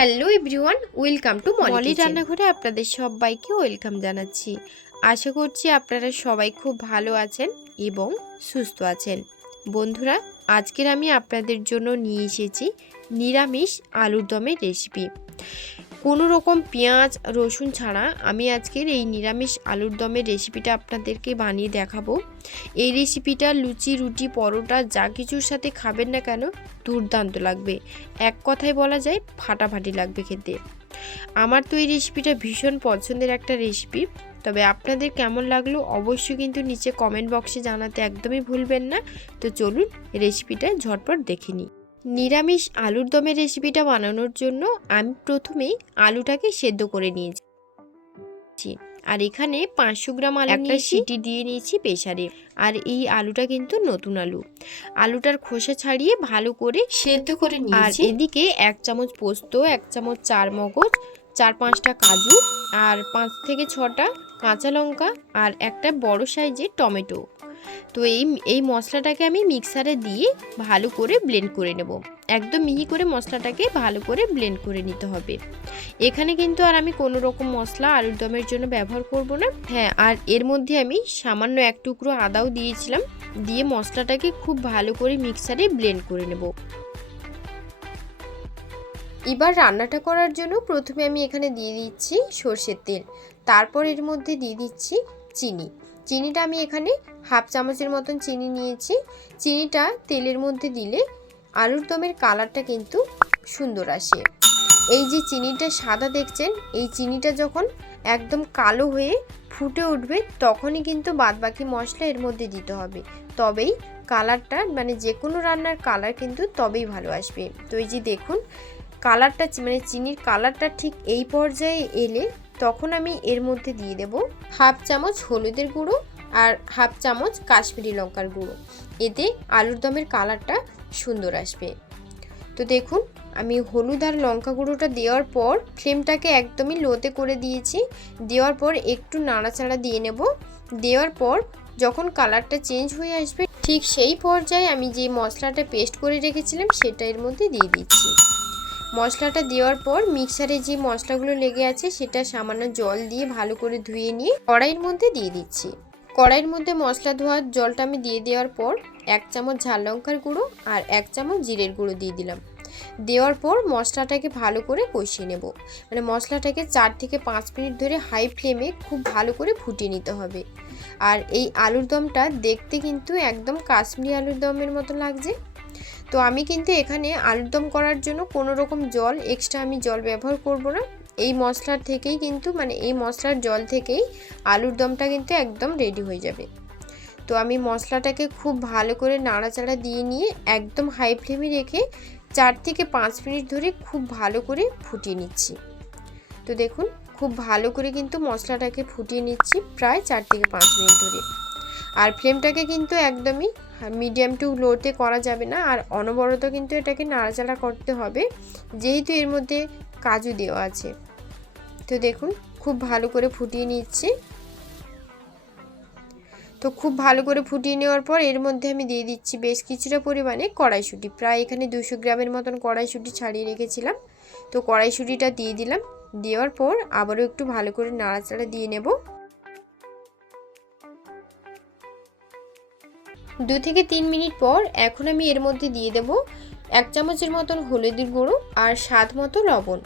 Hello everyone, welcome to Moli রান্নাঘরে আপনাদের সবাইকে ওয়েলকাম জানাচ্ছি। আশা করছি আপনারা সবাই খুব ভালো আছেন এবং সুস্থ আছেন। বন্ধুরা, আজকের আমি আপনাদের জন্য নিয়ে এসেছি নিরামিষ আলুর দমের রেসিপি। কোনো রকম পেঁয়াজ রসুন ছাড়া আমি আজকের এই নিরামিষ আলুর দমের রেসিপিটা আপনাদেরকে বানিয়ে দেখাবো। এই রেসিপিটা লুচি, রুটি, পরোটা যা কিছুর সাথে খাবেন না কেন দুর্দান্ত লাগবে। এক কথায় বলা যায় ফাটাফাটি লাগবে খেতে। আমার তো এই রেসিপিটা ভীষণ পছন্দের একটা রেসিপি। তবে আপনাদের কেমন লাগলো অবশ্যই কিন্তু নিচে কমেন্ট বক্সে জানাতে একদমই ভুলবেন না। তো চলুন রেসিপিটা ঝটপট দেখে নিই। নিরামিষ আলুর দমের রেসিপিটা বানানোর জন্য আমি প্রথমেই আলুটাকে সেদ্ধ করে নিয়েছি। আর এখানে 500 গ্রাম আলু একটা সিটি দিয়ে নিয়েছি প্রেসারে। আর এই আলুটা কিন্তু নতুন আলুটার খোসা ছাড়িয়ে ভালো করে সেদ্ধ করে নিয়েছি। আর এদিকে 1 চামচ পোস্ত, 1 চামচ চারমগজ, 4-5টা কাজু আর 5 থেকে 6টা কাঁচা লঙ্কা আর একটা বড় সাইজের টমেটো। তো এই মশলাটাকে আমি মিক্সারে দিয়ে ভালো করে ব্লেন্ড করে নেব। একদম মিহি করে মশলাটাকে ভালো করে ব্লেন্ড করে নিতে হবে। এখানে কিন্তু আর আমি কোনো রকম মশলা আলুর দমের জন্য ব্যবহার করব না। হ্যাঁ, আর এর মধ্যে আমি সামান্য এক টুকরো আদাও দিয়েছিলাম। দিয়ে মশলাটাকে খুব ভালো করে মিক্সারে ব্লেন্ড করে নেব। এবার রান্নাটা করার জন্য প্রথমে আমি এখানে দিয়ে দিচ্ছি সর্ষের তেল। তারপর এর মধ্যে দিয়ে দিচ্ছি চিনিটা আমি এখানে 1/2 চামচের মতন চিনি নিয়েছি। চিনিটা তেলের মধ্যে দিলে আলুর দমের কালারটা কিন্তু সুন্দর আসে। এই যে চিনিটা সাদা দেখছেন, এই চিনিটা যখন একদম কালো হয়ে ফুটে উঠবে তখনই কিন্তু বাদবাকি মশলা এর মধ্যে দিতে হবে। তবেই কালারটা, মানে যে কোনো রান্নার কালার কিন্তু তবেই ভালো আসবে। তো এই যে দেখুন কালারটা, মানে চিনির কালারটা ঠিক এই পর্যায়ে এলে তখন আমি এর মধ্যে দিয়ে দেব 1/2 চামচ হলুদের গুঁড়ো আর 1/2 চামচ কাশ্মীরি লঙ্কার গুঁড়ো। এতে আলুর দমের কালারটা সুন্দর আসবে। তো দেখুন আমি হলুদ আর লঙ্কা গুঁড়োটা দেওয়ার পর ফ্লেমটাকে একদমই লোতে করে দিয়েছি। দেওয়ার পর একটু নাড়াচাড়া দিয়ে নেব। দেওয়ার পর যখন কালারটা চেঞ্জ হয়ে আসবে ঠিক সেই পর্যায়ে আমি যে মশলাটা পেস্ট করে রেখেছিলাম সেটা এর মধ্যে দিয়ে দিচ্ছি। মশলাটা দেওয়ার পর মিক্সারে যে মশলাগুলো লেগে আছে সেটা সামান্য জল দিয়ে ভালো করে ধুয়ে নিয়ে কড়াইয়ের মধ্যে দিয়ে দিচ্ছি। কড়াইয়ের মধ্যে মশলা ধোয়ার জলটা আমি দিয়ে দেওয়ার পর 1 চামচ ঝাল লঙ্কার গুঁড়ো আর 1 চামচ জিরের গুঁড়ো দিয়ে দিলাম। দেওয়ার পর মশলাটাকে ভালো করে কষিয়ে নেব। মানে মশলাটাকে 4 থেকে 5 মিনিট ধরে হাই ফ্লেমে খুব ভালো করে ফুটিয়ে নিতে হবে। আর এই আলুর দমটা দেখতে কিন্তু একদম কাশ্মীরি আলুর দমের মতো লাগছে। তো আমি কিন্তু এখানে আলুর দম করার জন্য কোনো রকম জল এক্সট্রা আমি জল ব্যবহার করব না। এই মশলার থেকেই কিন্তু, মানে এই মশলার জল থেকেই আলুর দমটা কিন্তু একদম রেডি হয়ে যাবে। তো আমি মশলাটাকে খুব ভালো করে নাড়াচাড়া দিয়ে নিয়ে একদম হাই ফ্লেমে রেখে 4 থেকে 5 মিনিট ধরে খুব ভালো করে ফুটিয়ে নিচ্ছি। তো দেখুন খুব ভালো করে কিন্তু মশলাটাকে ফুটিয়ে নিচ্ছি প্রায় 4 থেকে 5 মিনিট ধরে। আর ফ্লেমটাকে কিন্তু একদমই মিডিয়াম টু লোতে করা যাবে না, আর অনবরত কিন্তু এটাকে নাড়াচাড়া করতে হবে যেহেতু এর মধ্যে কাজু দেওয়া আছে। তো দেখুন খুব ভালো করে ফুটিয়ে নিচ্ছি। তো খুব ভালো করে ফুটিয়ে নেওয়ার পর এর মধ্যে আমি দিয়ে দিচ্ছি বেশ কিছুটা পরিমাণে কড়াইশুঁটি। প্রায় এখানে 200 গ্রামের মতন কড়াইশুঁটি ছাড়িয়ে রেখেছিলাম। তো কড়াইশুঁটিটা দিয়ে দিলাম। দেওয়ার পর আবারও একটু ভালো করে নাড়াচাড়া দিয়ে নেব। 2 থেকে 3 মিনিট পর এখন আমি এর মধ্যে দিয়ে দেব 1 চামচের মতন হলুদের গুঁড়ো আর স্বাদ মতো লবণ।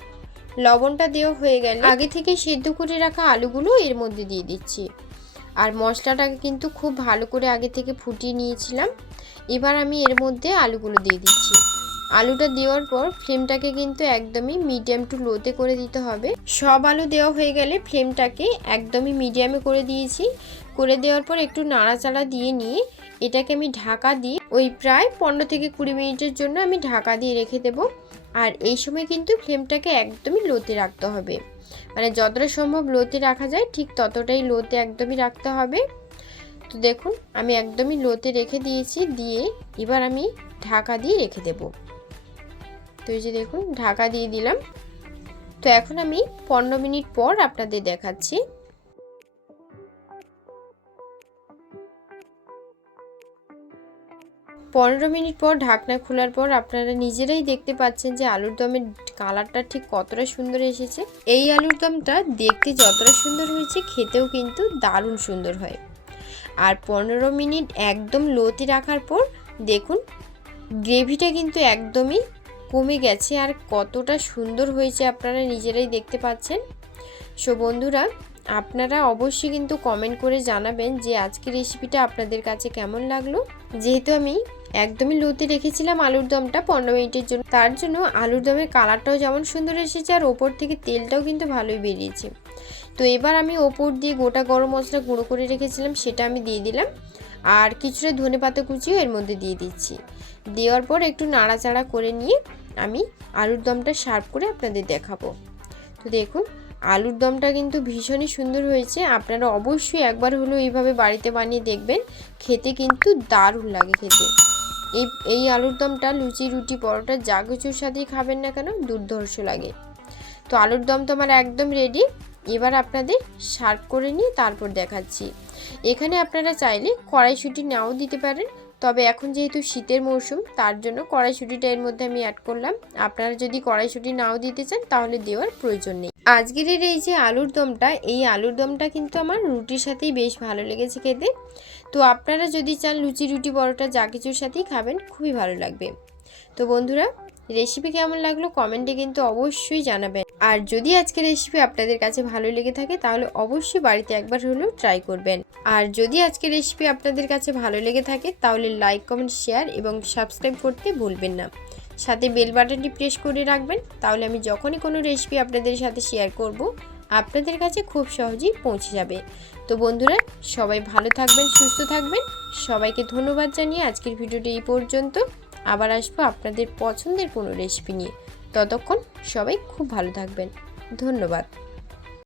লবণটা দেওয়া হয়ে গেলে আগে থেকে সেদ্ধ করে রাখা আলুগুলো এর মধ্যে দিয়ে দিচ্ছি। আর মশলাটাকে কিন্তু খুব ভালো করে আগে থেকে ফুটিয়ে নিয়েছিলাম। এবার আমি এর মধ্যে আলুগুলো দিয়ে দিচ্ছি। আলুটা দেওয়ার পর ফ্লেমটাকে কিন্তু একদমই মিডিয়াম টু লোতে করে দিতে হবে। সব আলু দেওয়া হয়ে গেলে ফ্লেমটাকে একদমই মিডিয়ামে করে দিয়েছি। করে দেওয়ার পর একটু নাড়াচাড়া দিয়ে নিয়ে এটাকে আমি ঢাকা দিয়ে ওই প্রায় 15 থেকে 20 মিনিটের জন্য আমি ঢাকা দিয়ে রেখে দেব। আর এই সময় কিন্তু ফ্লেমটাকে একদমই লোতে রাখতে হবে, মানে যতটা সম্ভব লোতে রাখা যায় ঠিক ততটাই লোতে একদমই রাখতে হবে। তো দেখুন আমি একদমই লোতে রেখে দিয়েছি। দিয়ে এবার আমি ঢাকা দিয়ে রেখে দেব। তো এই যে দেখুন ঢাকা দিয়ে দিলাম। তো এখন আমি 15 মিনিট পর আপনাদের দেখাচ্ছি। 15 মিনিট পর ঢাকনা খোলার পর আপনারা নিজেরাই দেখতে পাচ্ছেন যে আলুর দমের কালারটা ঠিক কতটা সুন্দর এসেছে। এই আলুর দমটা দেখতে যতটা সুন্দর হয়েছে খেতেও কিন্তু দারুণ সুন্দর হয়। আর 15 মিনিট একদম লোতে রাখার পর দেখুন গ্রেভিটা কিন্তু একদমই কমে গেছে আর কতটা সুন্দর হয়েছে আপনারা নিজেরাই দেখতে পাচ্ছেন। সো বন্ধুরা, আপনারা অবশ্যই কিন্তু কমেন্ট করে জানাবেন যে আজকের রেসিপিটা আপনাদের কাছে কেমন লাগলো। যেহেতু আমি একদমই লোতে রেখেছিলাম আলুর দমটা 15 মিনিটের জন্য, তার জন্য আলুর দমের কালারটাও যেমন সুন্দর এসেছে আর ওপর থেকে তেলটাও কিন্তু ভালোই বেরিয়েছে। তো এবার আমি ওপর দিয়ে গোটা গরম মশলা গুঁড়ো করে রেখেছিলাম সেটা আমি দিয়ে দিলাম, আর কিছুটা ধনেপাতা কুচিও এর মধ্যে দিয়ে দিচ্ছি। দেওয়ার পর একটু নাড়াচাড়া করে নিয়ে আমি আলুর দমটা সার্ভ করে আপনাদের দেখাবো। তো দেখুন আলুর দমটা কিন্তু ভীষণই সুন্দর হয়েছে। আপনারা অবশ্যই একবার হলেও এইভাবে বাড়িতে বানিয়ে দেখবেন, খেতে কিন্তু দারুণ লাগে খেতে। এই আলুর দমটা লুচি, রুটি, পরোটা যা কিছুর সাথেই খাবেন না কেন দুর্ধর্ষ লাগে। তো আলুর দম তো আমার একদম রেডি। এবার আপনাদের সার্ভ করে নিয়ে তারপর দেখাচ্ছি। এখানে আপনারা চাইলে কড়াইশুঁটি নাও দিতে পারেন, তবে এখন যেহেতু শীতের মৌসুম তার জন্য কড়াইশুঁটিটা এর মধ্যে আমি অ্যাড করলাম। আপনারা যদি কড়াইশুঁটি নাও দিতে চান তাহলে দেওয়ার প্রয়োজন নেই। আজকের এই যে আলুর দমটা, এই আলুর দমটা কিন্তু আমার রুটির সাথেই বেশ ভালো লেগেছে খেতে। তো আপনারা যদি চান লুচি, রুটি, পরোটা যা কিছুর সাথেই খাবেন খুবই ভালো লাগবে। তো বন্ধুরা, রেসিপি কেমন লাগলো কমেন্টে কিন্তু অবশ্যই জানাবেন। আর যদি আজকের রেসিপি আপনাদের কাছে ভালো লেগে থাকে তাহলে অবশ্যই বাড়িতে একবার হলেও ট্রাই করবেন। আর যদি আজকের রেসিপি আপনাদের কাছে ভালো লেগে থাকে তাহলে লাইক, কমেন্ট, শেয়ার এবং সাবস্ক্রাইব করতে ভুলবেন না। সাথে বেল বাটনটি প্রেস করে রাখবেন, তাহলে আমি যখনই কোনো রেসিপি আপনাদের সাথে শেয়ার করব আপনাদের কাছে খুব সহজেই পৌঁছে যাবে। তো বন্ধুরা, সবাই ভালো থাকবেন, সুস্থ থাকবেন। সবাইকে ধন্যবাদ জানিয়ে আজকের ভিডিওটি এই পর্যন্ত। আবার আসবো আপনাদের পছন্দের কোনো রেসিপি নিয়ে। ততক্ষণ সবাই খুব ভালো থাকবেন। ধন্যবাদ।